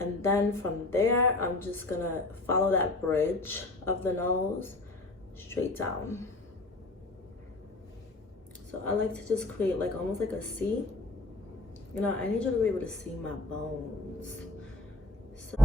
And then from there, I'm just gonna follow that bridge of the nose straight down. So I like to just create like almost like a C. You know, I need you to be able to see my bones. So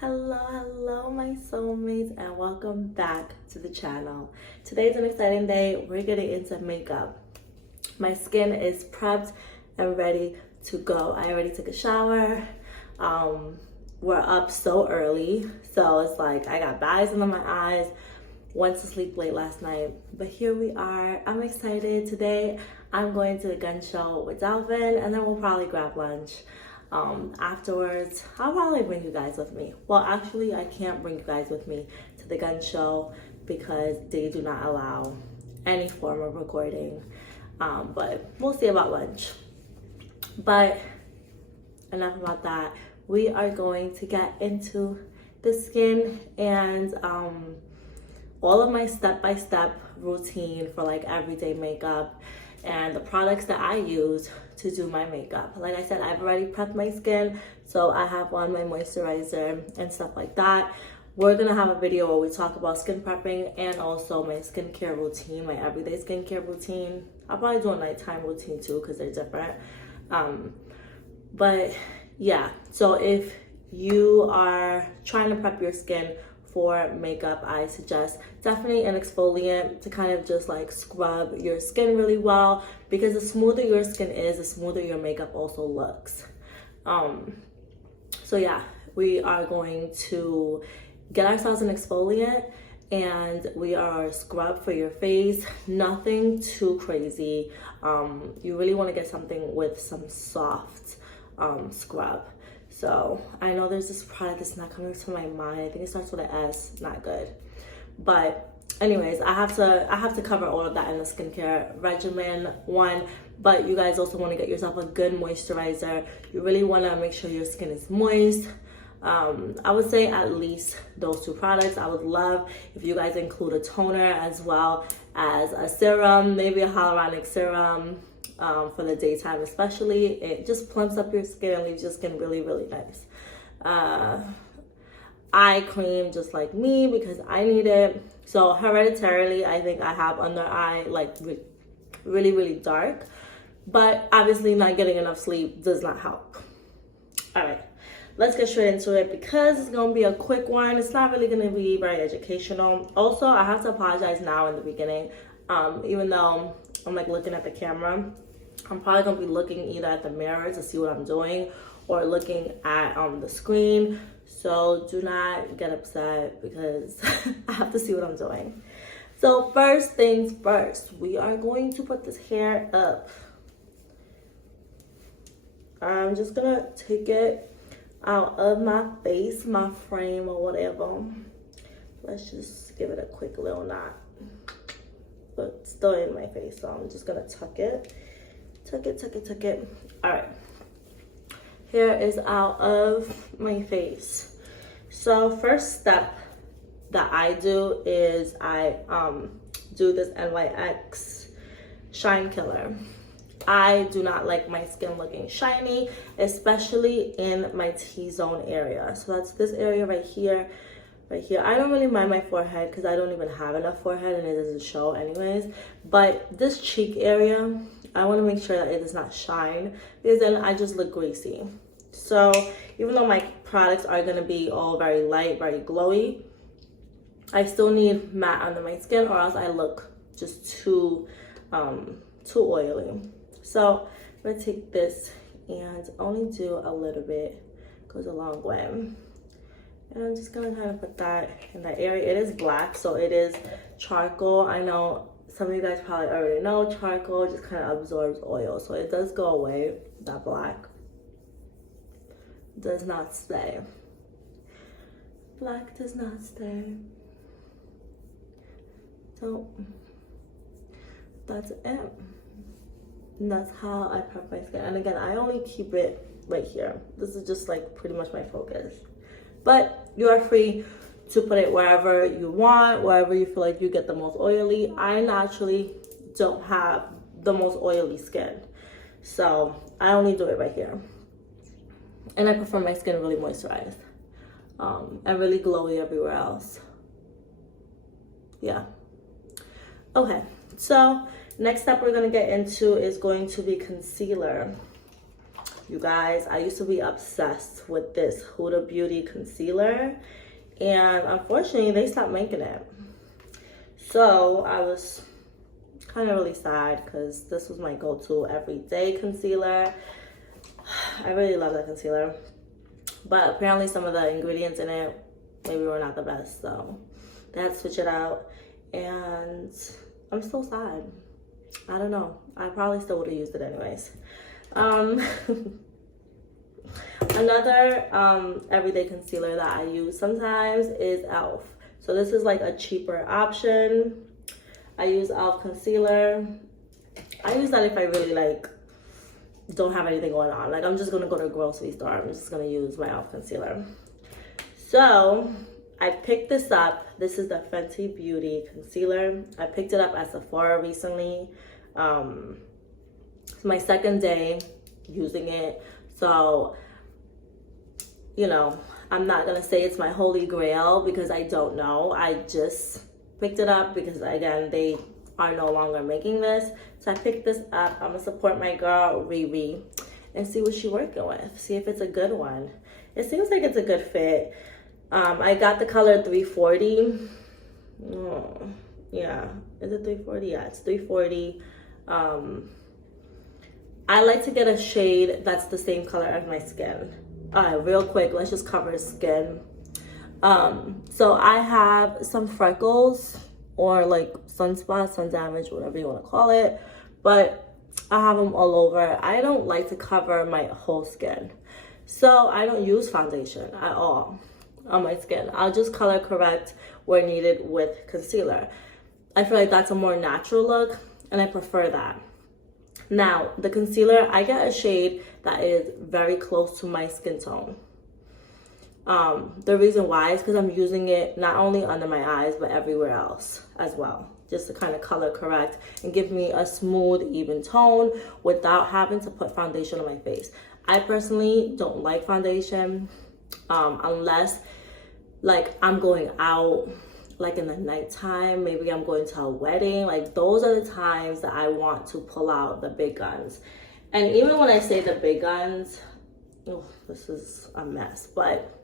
hello my soulmates, and welcome back to the channel. Today's an exciting day. We're getting into makeup. My skin is prepped and ready to go. I already took a shower. We're up so early, so it's like I got bags under my eyes, went to sleep late last night, but here we are. I'm excited. Today I'm going to the gun show with Dalvin, and then we'll probably grab lunch. Afterwards, I'll probably bring you guys with me. Well, actually, I can't bring you guys with me to the gun show because they do not allow any form of recording. But we'll see about lunch. But enough about that. We are going to get into the skin and all of my step-by-step routine for like everyday makeup and the products that I use to do my makeup. Like I said, I've already prepped my skin, so I have on my moisturizer and stuff like that. We're gonna have a video where we talk about skin prepping and also my skincare routine, my everyday skincare routine. I'll probably do a nighttime routine too because they're different. But yeah, so if you are trying to prep your skin for makeup, I suggest definitely an exfoliant to kind of just like scrub your skin really well, because the smoother your skin is, the smoother your makeup also looks. So yeah, we are going to get ourselves an exfoliant and we are scrub for your face. Nothing too crazy. You really want to get something with some soft scrub. So I know there's this product that's not coming to my mind. I think it starts with an S. Not good. But anyways, I have to cover all of that in the skincare regimen one. But you guys also want to get yourself a good moisturizer. You really want to make sure your skin is moist. I would say at least those two products. I would love if you guys include a toner as well as a serum, maybe a hyaluronic serum. For the daytime especially. It just plumps up your skin and leaves your skin really, really nice. Eye cream just like me because I need it. So hereditarily, I think I have under eye like really, really dark. But obviously not getting enough sleep does not help. All right, let's get straight into it because it's going to be a quick one. It's not really going to be very educational. Also, I have to apologize now in the beginning. Even though I'm like looking at the camera, I'm probably gonna be looking either at the mirror to see what I'm doing or looking at the screen. So do not get upset because I have to see what I'm doing. So first things first, we are going to put this hair up. I'm just gonna take it out of my face, my frame or whatever. Let's just give it a quick little knot. But still in my face, so I'm just gonna tuck it. Tuck it. All right, hair is out of my face. So first step that I do is I do this NYX Shine Killer. I do not like my skin looking shiny, especially in my T-zone area. So that's this area right here. Right here. I don't really mind my forehead because I don't even have enough forehead and it doesn't show anyways. But this cheek area, I want to make sure that it does not shine because then I just look greasy. So even though my products are going to be all very light, very glowy, I still need matte under my skin or else I look just too oily. So I'm going to take this and only do a little bit. Goes a long way. And I'm just gonna kind of put that in that area. It is black, so it is charcoal. I know some of you guys probably already know charcoal just kind of absorbs oil, so it does go away. That black does not stay. Black does not stay. So that's it. And that's how I prep my skin. And again, I only keep it right here. This is just like pretty much my focus. But you are free to put it wherever you want, wherever you feel like you get the most oily. I naturally don't have the most oily skin, so I only do it right here. And I prefer my skin really moisturized and really glowy everywhere else. Yeah. Okay, so next step we're gonna get into is going to be concealer. You guys, I used to be obsessed with this Huda Beauty concealer, and unfortunately they stopped making it. So I was kind of really sad because this was my go-to everyday concealer. I really love that concealer, but apparently some of the ingredients in it maybe were not the best, so they had to switch it out, and I'm so sad. I don't know, I probably still would have used it anyways. Another everyday concealer that I use sometimes is e.l.f. So this is like a cheaper option. I use e.l.f. concealer. I use that if I really like don't have anything going on. Like I'm just gonna go to a grocery store, I'm just gonna use my e.l.f. concealer. So I picked this up. This is the Fenty Beauty concealer. I picked it up at Sephora recently. It's my second day using it, so you know, I'm not gonna say it's my holy grail because I don't know. I just picked it up because again, they are no longer making this. So I picked this up. I'm gonna support my girl Riri and see what she's working with. See if it's a good one. It seems like it's a good fit. I got the color 340. Oh, yeah, is it 340? Yeah, it's 340. I like to get a shade that's the same color as my skin. Real quick, let's just cover skin. So I have some freckles or like sunspots, sun damage, whatever you want to call it, but I have them all over. I don't like to cover my whole skin, so I don't use foundation at all on my skin. I'll just color correct where needed with concealer. I feel like that's a more natural look and I prefer that. Now, the concealer, I get a shade that is very close to my skin tone. The reason why is because I'm using it not only under my eyes, but everywhere else as well. Just to kind of color correct and give me a smooth, even tone without having to put foundation on my face. I personally don't like foundation unless like I'm going out like in the nighttime, maybe I'm going to a wedding. Like those are the times that I want to pull out the big guns. And even when I say the big guns, oh, this is a mess, but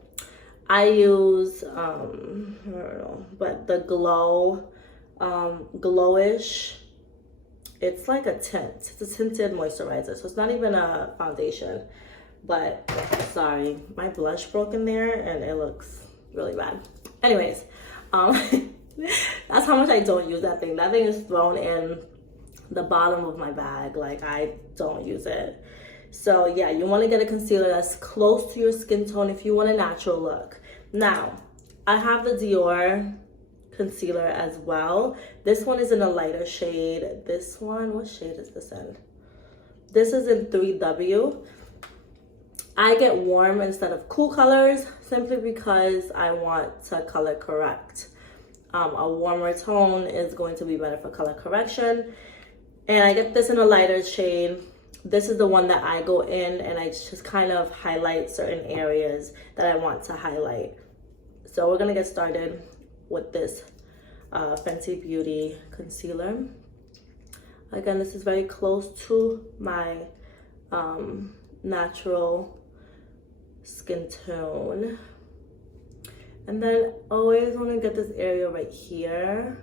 I use, I don't know, but the Glow, Glowish, it's like a tint. It's a tinted moisturizer, so it's not even a foundation. But sorry, my blush broke in there and it looks really bad. Anyways, that's how much I don't use that thing. That thing is thrown in the bottom of my bag. Like I don't use it. So yeah, you want to get a concealer that's close to your skin tone if you want a natural look. Now, I have the Dior concealer as well. This one is in a lighter shade. This one, what shade is this in? This is in 3W. I get warm instead of cool colors simply because I want to color correct. A warmer tone is going to be better for color correction. And I get this in a lighter shade. This is the one that I go in and I just kind of highlight certain areas that I want to highlight. So we're gonna get started with this Fenty Beauty concealer. Again, this is very close to my natural skin tone. And then always want to get this area right here,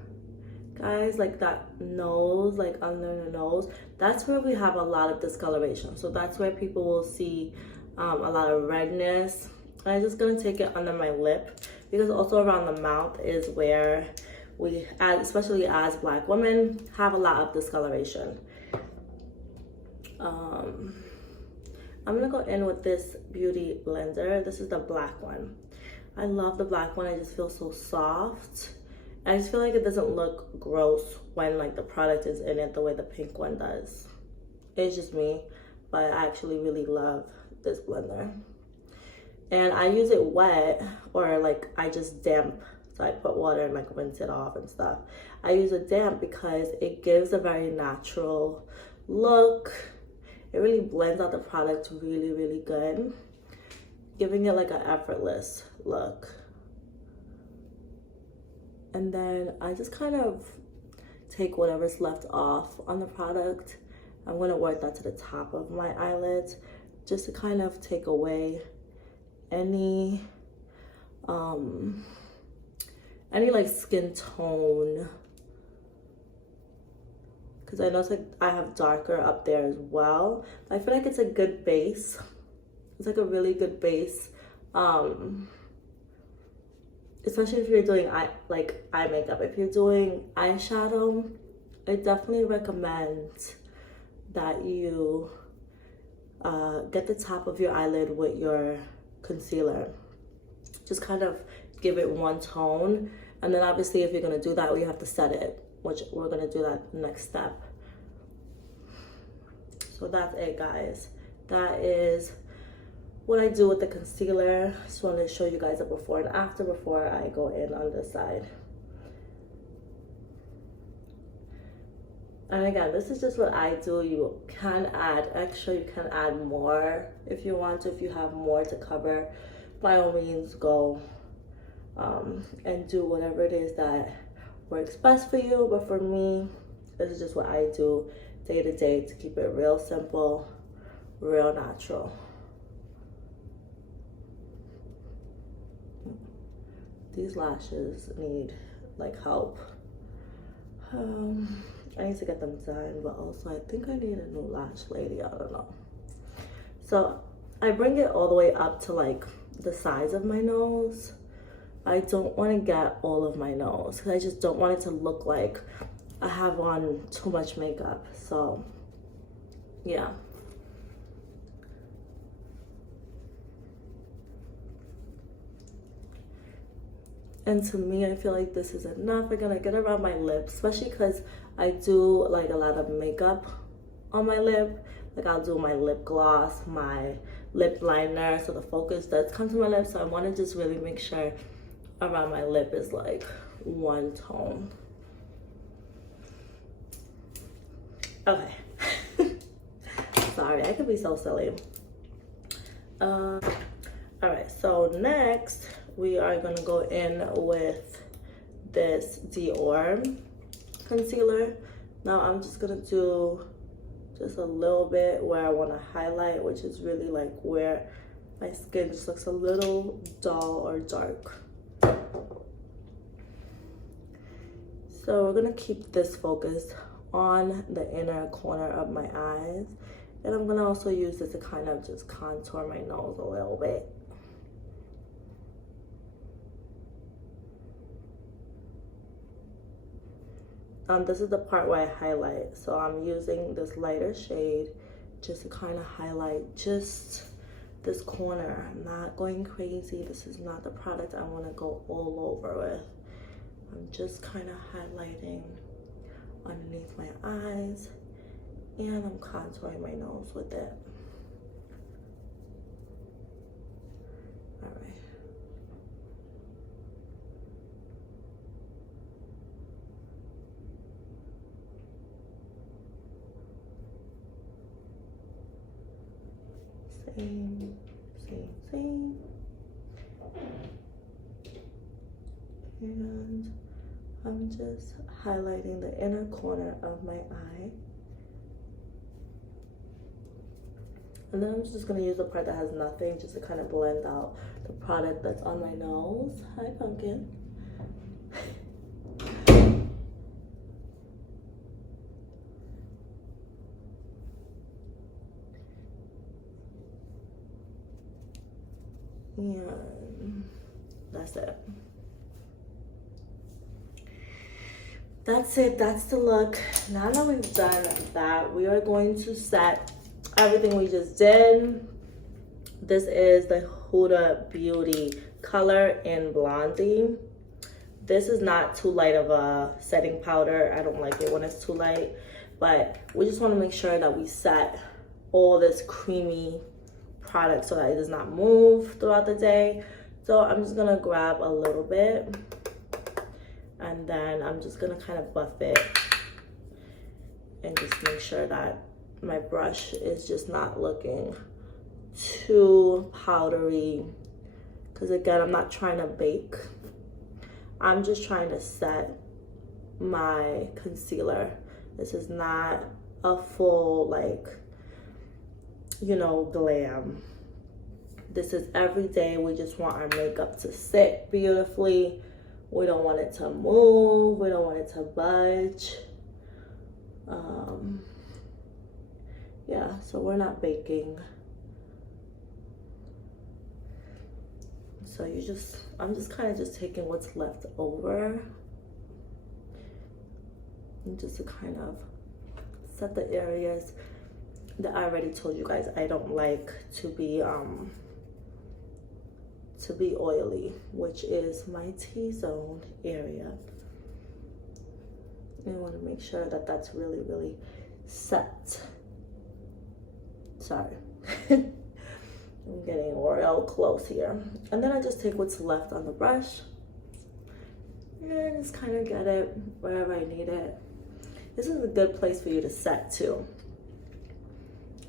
guys, like that nose, like under the nose. That's where we have a lot of discoloration. So that's where people will see a lot of redness. I'm just gonna take it under my lip because also around the mouth is where we, especially as Black women, have a lot of discoloration. I'm gonna go in with this beauty blender. This is the black one. I love the black one. I just feel so soft. I just feel like it doesn't look gross when like the product is in it the way the pink one does. It's just me, but I actually really love this blender. And I use it wet, or like I just damp. So I put water and like rinse it off and stuff. I use it damp because it gives a very natural look. It really blends out the product really, really good, giving it like an effortless look. And then I just kind of take whatever's left off on the product. I'm gonna work that to the top of my eyelids just to kind of take away any like skin tone, because I know it's like I have darker up there as well. But I feel like it's a good base. It's like a really good base, especially if you're doing eye makeup. If you're doing eyeshadow, I definitely recommend that you get the top of your eyelid with your concealer. Just kind of give it one tone, and then obviously if you're gonna do that, we have to set it, which we're gonna do that next step. So that's it, guys. That is what I do with the concealer. Just wanted to show you guys a before and after before I go in on this side. And again, this is just what I do. You can add extra, you can add more if you want to. If you have more to cover, by all means go and do whatever it is that works best for you. But for me, this is just what I do day to day to keep it real simple, real natural. These lashes need like help. I need to get them done, but also I think I need a new lash lady. I don't know. So I bring it all the way up to like the sides of my nose. I don't want to get all of my nose because I just don't want it to look like I have on too much makeup. So yeah. And to me, I feel like this is enough. I'm gonna get around my lips, especially because I do like a lot of makeup on my lip. Like I'll do my lip gloss, my lip liner, so the focus does come to my lips. So I want to just really make sure around my lip is like one tone. Okay. Sorry, I could be so silly. All right, so next we are gonna go in with this Dior concealer. Now I'm just gonna do just a little bit where I want to highlight, which is really like where my skin just looks a little dull or dark. So we're gonna keep this focus on the inner corner of my eyes, and I'm gonna also use this to kind of just contour my nose a little bit. This is the part where I highlight, so I'm using this lighter shade just to kind of highlight just this corner. I'm not going crazy. This is not the product I want to go all over with. I'm just kind of highlighting underneath my eyes, and I'm contouring my nose with it. All right. Same. And I'm just highlighting the inner corner of my eye. And then I'm just gonna use the part that has nothing just to kind of blend out the product that's on my nose. Hi, Pumpkin. And that's it. That's it. That's the look. Now that we've done that, we are going to set everything we just did. This is the Huda Beauty color in Blondie. This is not too light of a setting powder. I don't like it when it's too light, but we just want to make sure that we set all this creamy product so that it does not move throughout the day. So I'm just gonna grab a little bit and then I'm just gonna kind of buff it and just make sure that my brush is just not looking too powdery, because again, I'm not trying to bake. I'm just trying to set my concealer. This is not a full, like, you know, glam. This is every day. We just want our makeup to sit beautifully. We don't want it to move. We don't want it to budge. Yeah, so we're not baking. So I'm just kind of just taking what's left over and just to kind of set the areas that I already told you guys I don't like to be oily, which is my T-zone area. I want to make sure that that's really, really set. Sorry. I'm getting real close here. And then I just take what's left on the brush and just kind of get it wherever I need it. This is a good place for you to set too.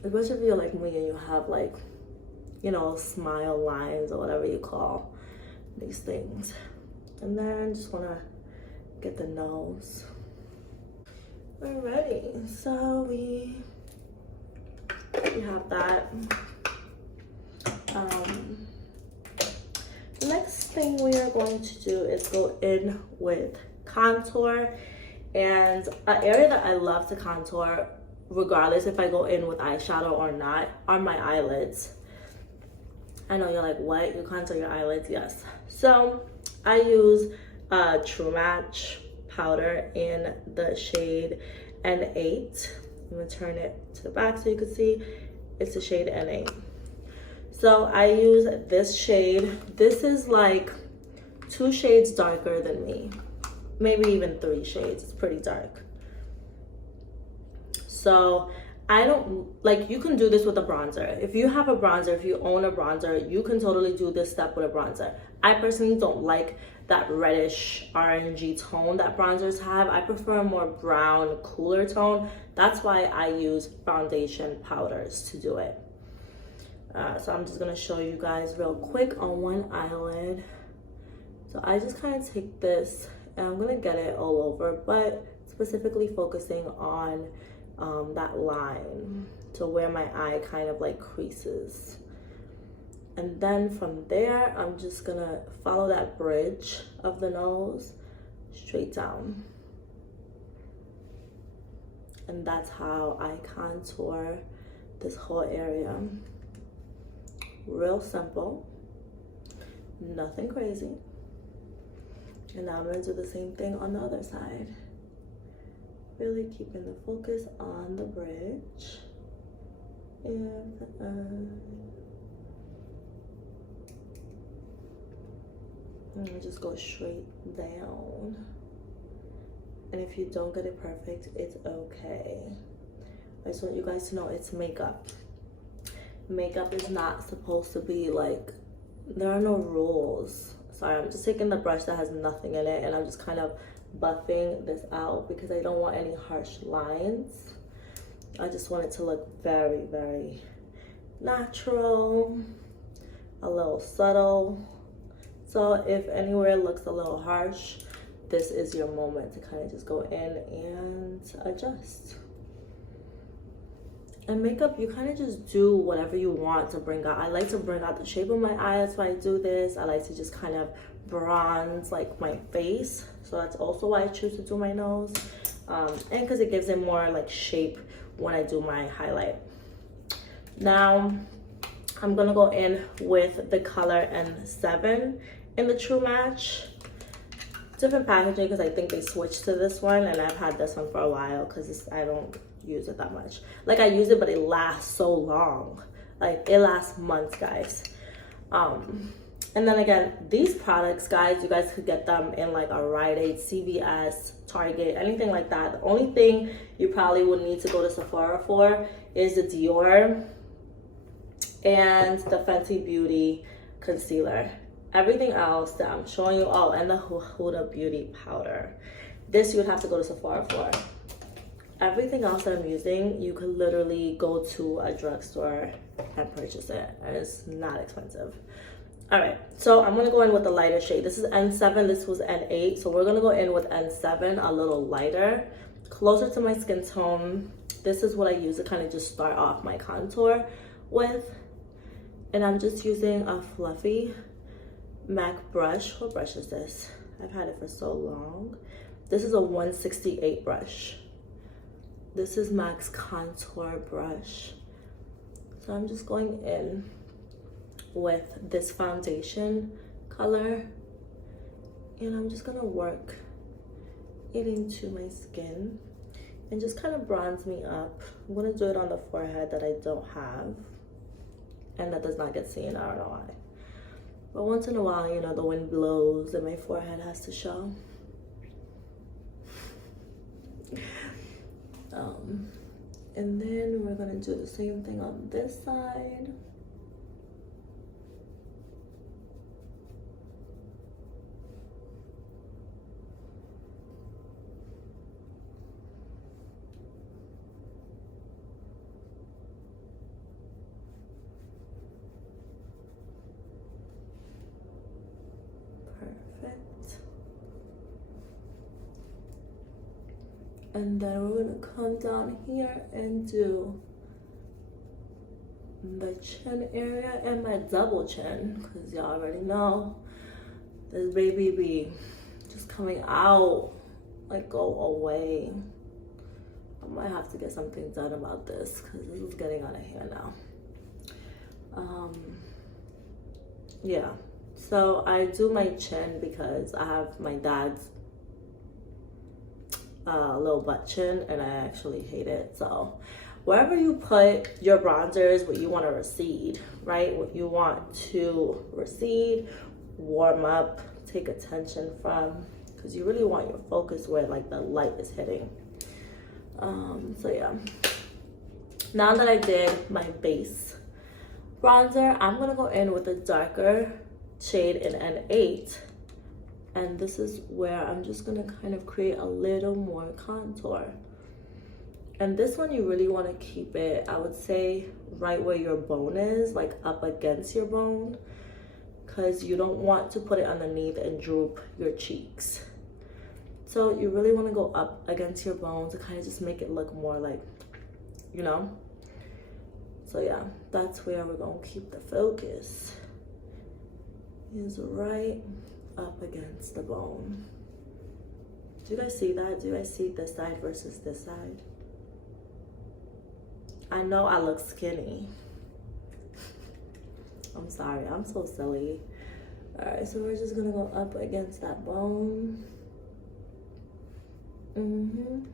Especially if you're like me and you have, like, you know, smile lines or whatever you call these things. And then just want to get the nose. Alrighty, so we have that. The next thing we are going to do is go in with contour, and an area that I love to contour regardless if I go in with eyeshadow or not are my eyelids. I know you're like, what? You contour your eyelids? Yes. So I use True Match powder in the shade N8. I'm gonna turn it to the back so you can see. It's the shade N8. So I use this shade. This is like 2 shades darker than me. Maybe even 3 shades. It's pretty dark. So I don't, like, you can do this with a bronzer. If you have a bronzer, if you own a bronzer, you can totally do this step with a bronzer. I personally don't like that reddish orangey tone that bronzers have. I prefer a more brown, cooler tone. That's why I use foundation powders to do it. So I'm just gonna show you guys real quick on one eyelid. So I just kind of take this and I'm gonna get it all over, but specifically focusing on that line to where my eye kind of like creases. And then from there, I'm just gonna follow that bridge of the nose straight down. And that's how I contour this whole area. Real simple, nothing crazy. And now I'm gonna do the same thing on the other side. Really keeping the focus on the bridge. And I just go straight down. And if you don't get it perfect, it's okay. I just want you guys to know it's makeup. Makeup is not supposed to be like, there are no rules. Sorry, I'm just taking the brush that has nothing in it and I'm just kind of buffing this out because I don't want any harsh lines. I just want it to look very, very natural, a little subtle. So if anywhere looks a little harsh, this is your moment to kind of just go in and adjust. And makeup, you kind of just do whatever you want to bring out. I like to bring out the shape of my eye, that's why I do this. I like to just kind of bronze like my face. So that's also why I choose to do my nose. And because it gives it more like shape when I do my highlight. Now, I'm gonna go in with the color N7 in the True Match. Different packaging because I think they switched to this one and I've had this one for a while because I don't use it that much. Like I use it, but it lasts so long. Like it lasts months, guys. And then again, these products, guys, you guys could get them in like a Rite Aid, CVS, Target, anything like that. The only thing you probably would need to go to Sephora for is the Dior and the Fenty Beauty concealer. Everything else that I'm showing you, oh, and the Huda Beauty powder. This you would have to go to Sephora for. Everything else that I'm using, you could literally go to a drugstore and purchase it, and it's not expensive. All right, so I'm gonna go in with the lighter shade. This is N7, this was N8, so we're gonna go in with N7, a little lighter, closer to my skin tone. This is what I use to kind of just start off my contour with. And I'm just using a fluffy MAC brush. What brush is this? I've had it for so long. This is a 168 brush. This is MAC's contour brush. So I'm just going in with this foundation color, and I'm just gonna work it into my skin and just kind of bronze me up. I'm gonna do it on the forehead that I don't have and that does not get seen. I don't know why. But once in a while, you know, the wind blows and my forehead has to show. And then we're gonna do the same thing on this side. Perfect. And then we're gonna come down here and do the chin area and my double chin, because y'all already know this baby be just coming out. Like, go away. I might have to get something done about this because this is getting out of hand now. Yeah, so I do my chin because I have my dad's little butt chin and I actually hate it. So wherever you put your bronzers, what you want to recede, right? What you want to recede, warm up, take attention from, because you really want your focus where like the light is hitting. So yeah, now that I did my base bronzer, I'm gonna go in with a darker shade in N8, and this is where I'm just gonna kind of create a little more contour. And this one you really want to keep it, I would say, right where your bone is, like up against your bone, because you don't want to put it underneath and droop your cheeks. So you really want to go up against your bone to kind of just make it look more like, you know. So yeah, that's where we're going to keep the focus, is right up against the bone. Do you guys see that? Do you guys see this side versus this side? I know I look skinny. I'm sorry, I'm so silly. All right, so we're just gonna go up against that bone. And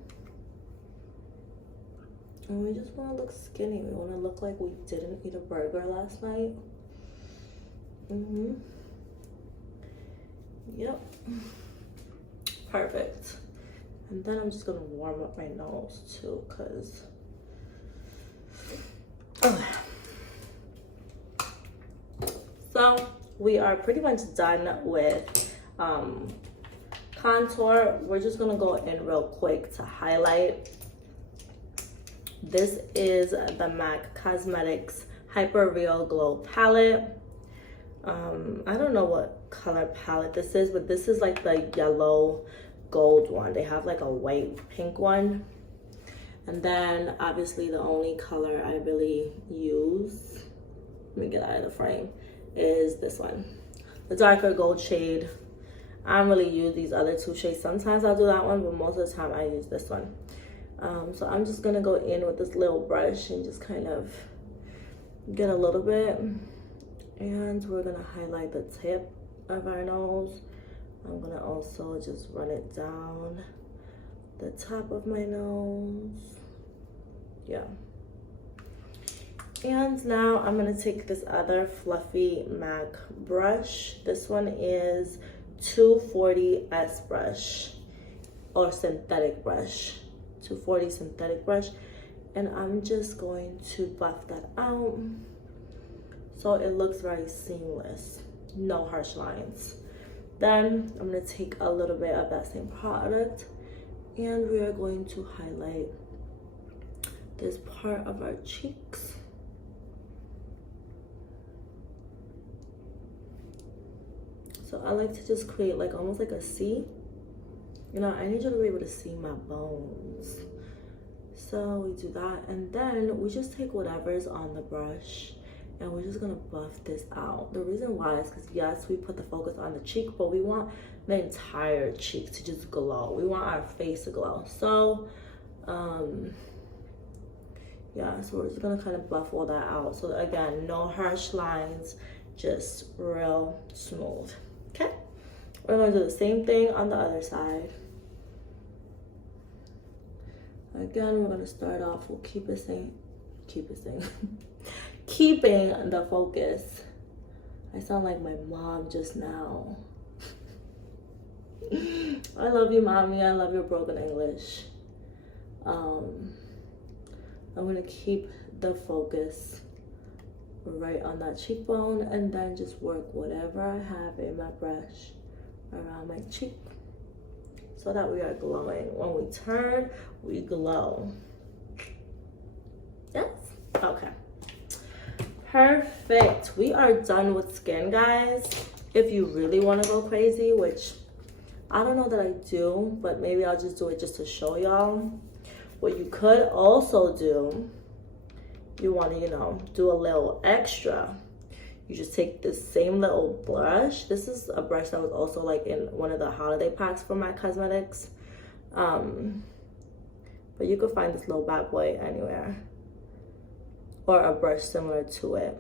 we just wanna look skinny. We wanna look like we didn't eat a burger last night. Yep. Perfect. And then I'm just gonna warm up my nose too, cause so we are pretty much done with contour. We're just gonna go in real quick to highlight. This is the MAC Cosmetics Hyper Real Glow palette. I don't know what color palette this is, but this is like the yellow gold one. They have like a white pink one. And then obviously the only color I really use, let me get out of the frame, is this one, the darker gold shade. I don't really use these other two shades. Sometimes I'll do that one, but most of the time I use this one. So I'm just gonna go in with this little brush and just kind of get a little bit. And we're gonna highlight the tip of our nose. I'm gonna also just run it down the top of my nose. Yeah. And now I'm gonna take this other fluffy MAC brush. This one is 240S brush, or synthetic brush, 240 synthetic brush. And I'm just going to buff that out. so it looks very seamless, no harsh lines. Then I'm going to take a little bit of that same product and we are going to highlight this part of our cheeks. So I like to just create like almost like a C. You know, I need you to be able to see my bones. So we do that, and then we just take whatever is on the brush and we're just gonna buff this out. The reason why is because yes, we put the focus on the cheek, but we want the entire cheek to just glow. We want our face to glow. So yeah, so we're just gonna kind of buff all that out. So again, no harsh lines, just real smooth. Okay, we're gonna do the same thing on the other side. Again, we're gonna start off, we'll keeping the focus. I sound like my mom just now. I love you, mommy. I love your broken English. I'm gonna keep the focus right on that cheekbone and then just work whatever I have in my brush around my cheek so that we are glowing. When we turn, we glow. Yes? Okay. Perfect. We are done with skin, guys. If you really want to go crazy, which I don't know that I do, but maybe I'll just do it just to show y'all. What you could also do, you want to, you know, do a little extra. You just take this same little brush. This is a brush that was also like in one of the holiday packs for my cosmetics. But you could find this little bad boy anywhere, or a brush similar to it.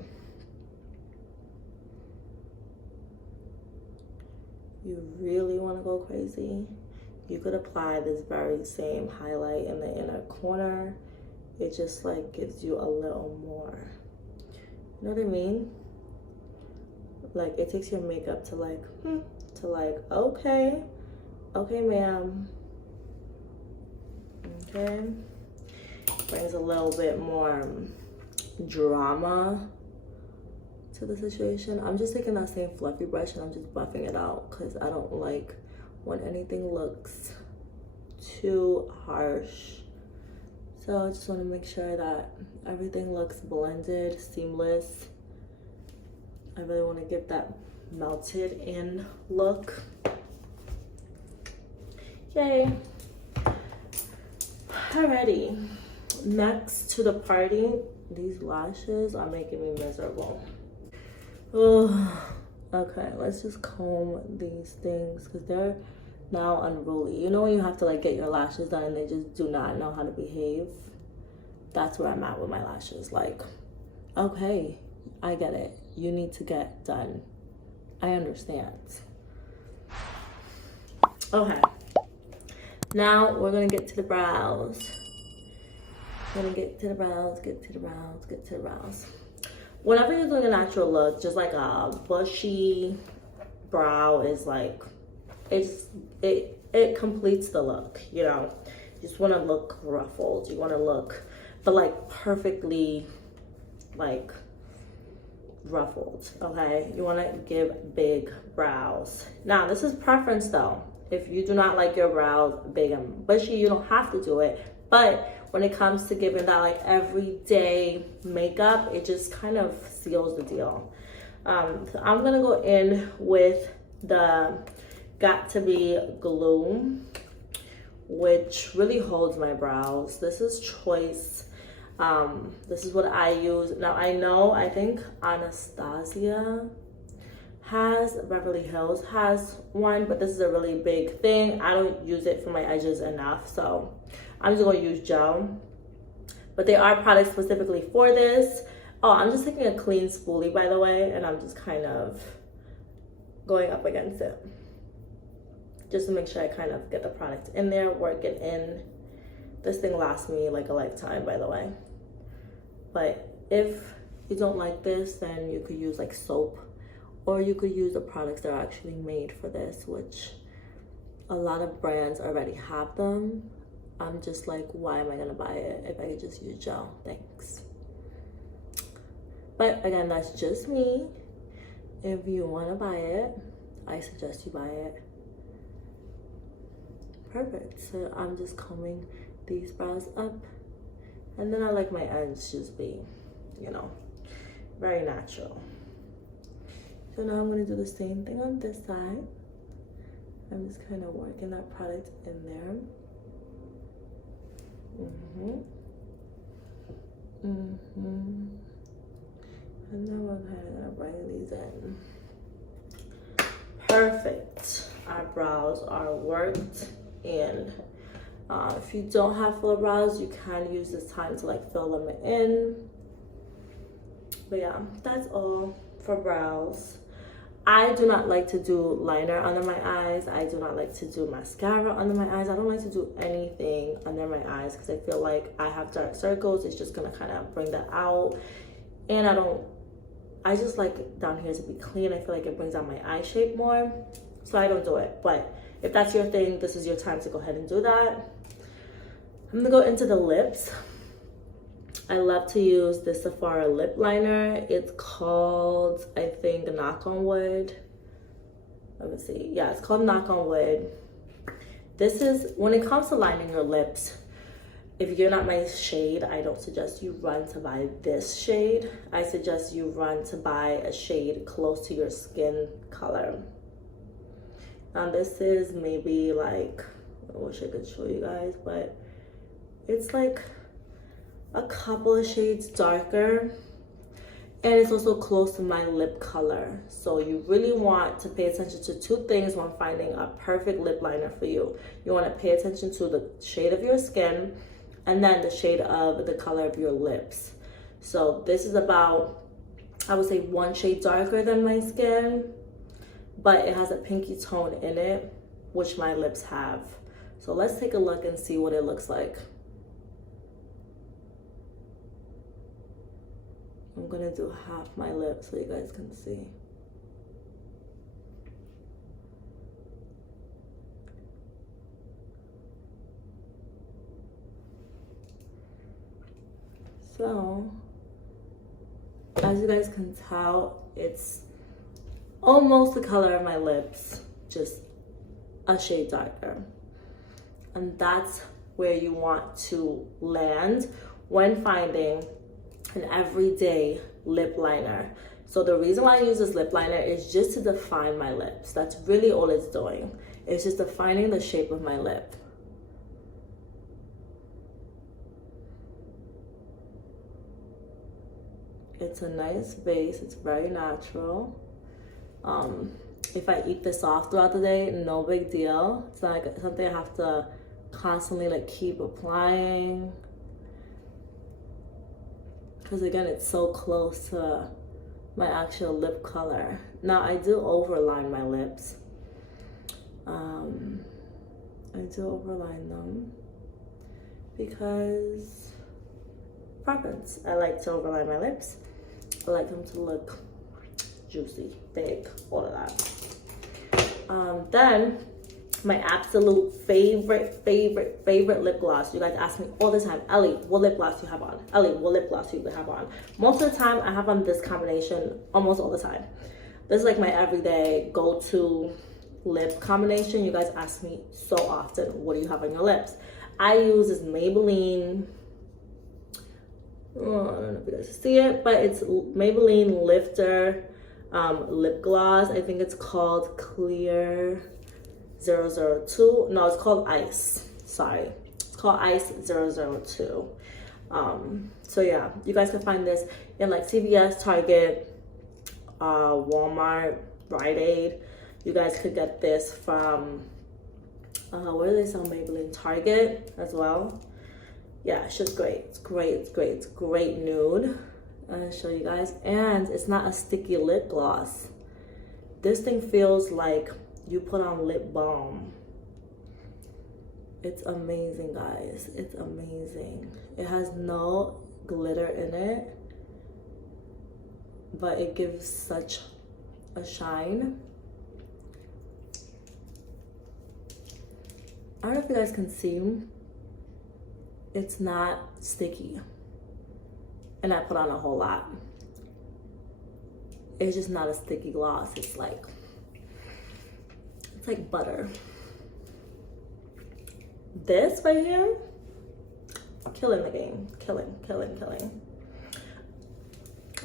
You really want to go crazy, you could apply this very same highlight in the inner corner. It just like gives you a little more, you know what I mean? Like it takes your makeup to like, okay, ma'am. Okay, brings a little bit more drama to the situation. I'm just taking that same fluffy brush and I'm just buffing it out because I don't like when anything looks too harsh. So I just want to make sure that everything looks blended, seamless. I really want to get that melted in look. Yay. Alrighty, next to the party. These lashes are making me miserable. Oh, okay, let's just comb these things because they're now unruly. You know when you have to like get your lashes done and they just do not know how to behave? That's where I'm at with my lashes. Like, okay, I get it. You need to get done. I understand. Okay. Now we're gonna get to the brows. We're gonna get to the brows, get to the brows, get to the brows. Whenever you're doing a natural look, just like a bushy brow is like, it completes the look, you know? You just wanna look ruffled. You wanna look, but like perfectly like ruffled, okay? You wanna give big brows. Now, this is preference though. If you do not like your brows big and bushy, you don't have to do it. But when it comes to giving that like everyday makeup, it just kind of seals the deal. So I'm gonna go in with the Got To Be glue, which really holds my brows. This is Choice. This is what I use. Now I think Anastasia has, Beverly Hills has one, but this is a really big thing. I don't use it for my edges enough, so I'm just gonna use gel. But there are products specifically for this. Oh, I'm just taking a clean spoolie, by the way, and I'm just kind of going up against it just to make sure I kind of get the product in there, work it in. This thing lasts me like a lifetime, by the way. But if you don't like this, then you could use like soap, or you could use the products that are actually made for this, which a lot of brands already have them. I'm just like, why am I gonna buy it if I could just use gel? Thanks. But again, that's just me. If you want to buy it, I suggest you buy it. Perfect. So I'm just combing these brows up, and then I like my ends just be, you know, very natural. So now I'm going to do the same thing on this side. I'm just kind of working that product in there. And then we're kind of gonna bring these in. Perfect. Our brows are worked in. If you don't have full brows, you can use this time to like fill them in. But yeah, that's all for brows. I do not like to do liner under my eyes. I do not like to do mascara under my eyes. I don't like to do anything under my eyes because I feel like I have dark circles. It's just gonna kind of bring that out. And I just like down here to be clean. I feel like it brings out my eye shape more. So I don't do it. But if that's your thing, this is your time to go ahead and do that. I'm gonna go into the lips. I love to use the Sephora lip liner. It's called, I think, Knock on Wood. Let me see. Yeah, it's called Knock on Wood. This is, when it comes to lining your lips, if you're not my shade, I don't suggest you run to buy this shade. I suggest you run to buy a shade close to your skin color. Now this is maybe like, I wish I could show you guys, but it's like a couple of shades darker, and it's also close to my lip color. So you really want to pay attention to two things when finding a perfect lip liner for you. You want to pay attention to the shade of your skin and then the shade of the color of your lips. So this is about, I would say, one shade darker than my skin, but it has a pinky tone in it, which my lips have. So let's take a look and see what it looks like. I'm gonna do half my lip so you guys can see. So, as you guys can tell, it's almost the color of my lips, just a shade darker. And that's where you want to land when finding an everyday lip liner. So the reason why I use this lip liner is just to define my lips. That's really all it's doing. It's just defining the shape of my lip. It's a nice base. It's very natural. If I eat this off throughout the day, no big deal. It's not like something I have to constantly like keep applying. Because again, it's so close to my actual lip color. Now I do overline my lips. I do overline them because preference. I like to overline my lips. I like them to look juicy, big, all of that. Then my absolute favorite lip gloss. You guys ask me all the time, Ellie, what lip gloss do you have on? Ellie, what lip gloss do you have on? Most of the time, I have on this combination almost all the time. This is like my everyday go-to lip combination. You guys ask me so often, what do you have on your lips? I use this Maybelline, I don't know if you guys see it, but it's Maybelline Lifter lip gloss. I think it's called Clear 002. No, it's called Ice. Sorry. It's called Ice 002. So yeah, you guys can find this in like CVS, Target, Walmart, Rite Aid. You guys could get this from, where do they sell Maybelline? Target as well. Yeah, it's just great. It's great. It's great. It's great nude. I'll show you guys. And it's not a sticky lip gloss. This thing feels like you put on lip balm. It's amazing, guys. It's amazing. It has no glitter in it, but it gives such a shine. I don't know if you guys can see. It's not sticky. And I put on a whole lot. it's just not a sticky gloss. It's like butter. This right here, killing the game. Killing.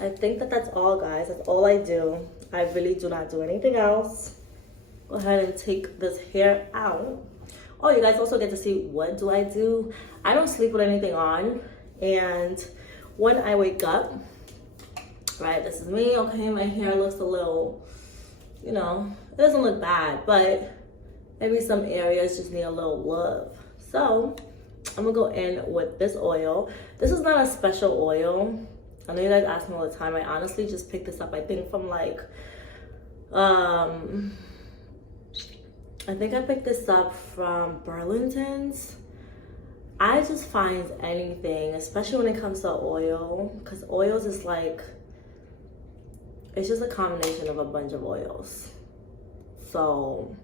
I think that's all, guys. That's all I do. I really do not do anything else. Go ahead and take this hair out. Oh, you guys also get to see what do I do. I don't sleep with anything on. And when I wake up, right, this is me, okay, my hair looks a little, you know, it doesn't look bad, but maybe some areas just need a little love. So I'm gonna go in with this oil. This is not a special oil. I know you guys ask me all the time. I honestly just picked this up, I think from like, I think I picked this up from Burlington's. I just find anything, especially when it comes to oil, because oils is like, it's just a combination of a bunch of oils. So,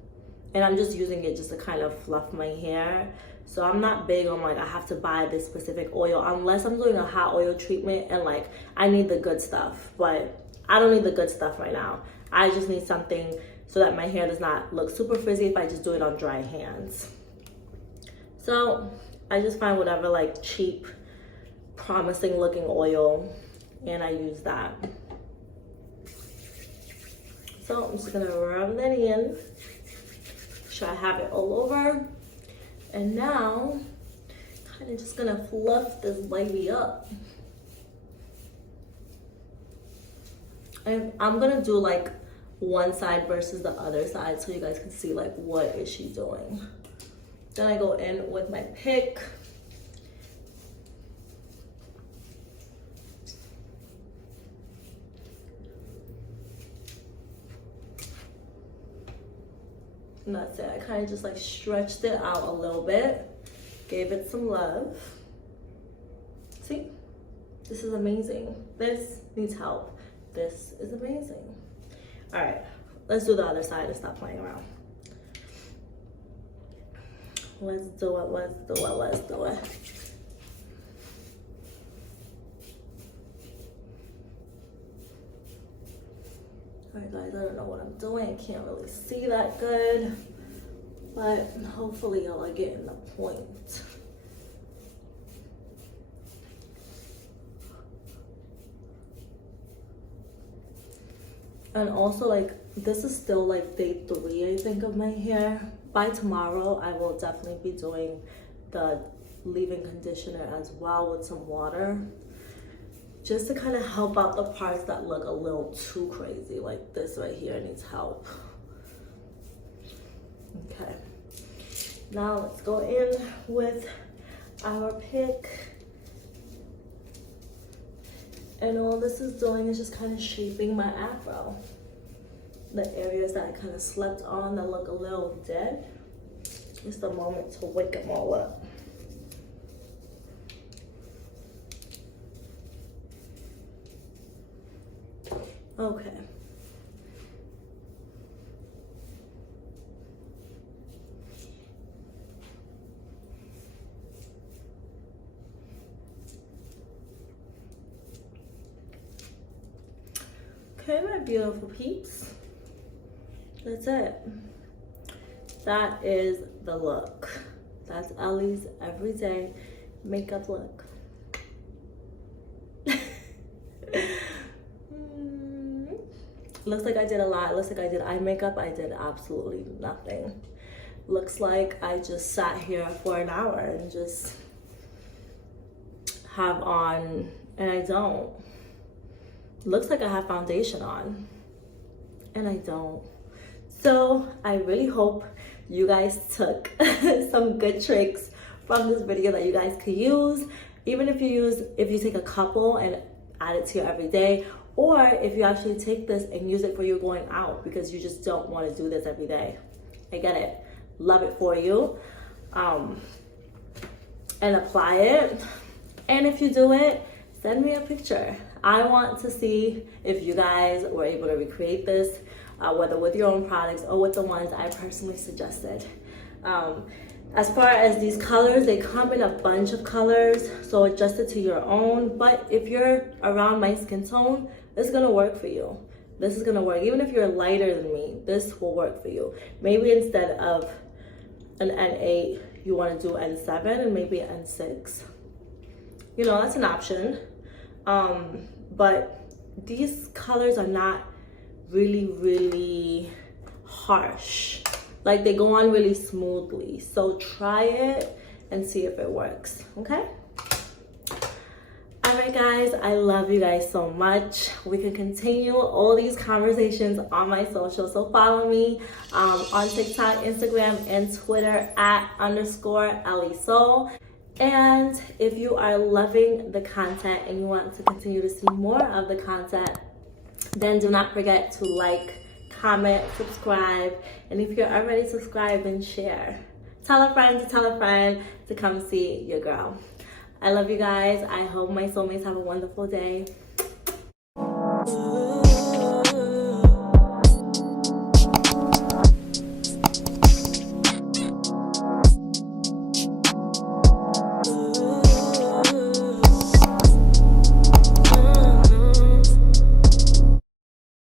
and I'm just using it just to kind of fluff my hair. So I'm not big on like, I have to buy this specific oil unless I'm doing a hot oil treatment and like, I need the good stuff. But I don't need the good stuff right now. I just need something so that my hair does not look super frizzy if I just do it on dry hands. So I just find whatever like cheap, promising looking oil and I use that. So I'm just gonna rub that in. Make sure I have it all over. And now, kind of just gonna fluff this baby up. And I'm gonna do like one side versus the other side so you guys can see like what is she doing. Then I go in with my pick. And that's it. I kind of just like stretched it out a little bit, gave it some love. See, this is amazing. This needs help. This is amazing. All right, let's do the other side and stop playing around. Let's do it. Alright guys, I don't know what I'm doing. I can't really see that good. But hopefully y'all are getting the point. And also like, this is still like day 3, I think, of my hair. By tomorrow, I will definitely be doing the leave-in conditioner as well with some water. Just to kind of help out the parts that look a little too crazy. Like this right here needs help. Okay. Now let's go in with our pick. And all this is doing is just kind of shaping my afro. The areas that I kind of slept on that look a little dead. It's the moment to wake them all up. Okay. Okay, my beautiful peeps. That's it. That is the look. That's Elli's everyday makeup look. Looks like I did a lot. Looks like I did eye makeup. I did absolutely nothing. Looks like I just sat here for an hour and just have on, and I don't. Looks like I have foundation on, and I don't. So I really hope you guys took some good tricks from this video that you guys could use. Even if you take a couple and add it to your everyday, or if you actually take this and use it for you going out because you just don't want to do this every day. I get it. Love it for you. And apply it. And if you do it, send me a picture. I want to see if you guys were able to recreate this, whether with your own products or with the ones I personally suggested. As far as these colors, they come in a bunch of colors, so adjust it to your own. But if you're around my skin tone, it's gonna work for you. this is gonna work. Even if you're lighter than me, this will work for you. Maybe instead of an N8, you want to do N7 and maybe N6. You know, that's an option. But these colors are not really harsh. Like, they go on really smoothly. So try it and see if it works, okay? Alright guys, I love you guys so much. We can continue all these conversations on my social, so follow me on TikTok, Instagram, and Twitter @ Elli Soul. And if you are loving the content and you want to continue to see more of the content, then do not forget to like, comment, subscribe, and if you're already subscribed, then share. Tell a friend to come see your girl. I love you guys. I hope my soulmates have a wonderful day.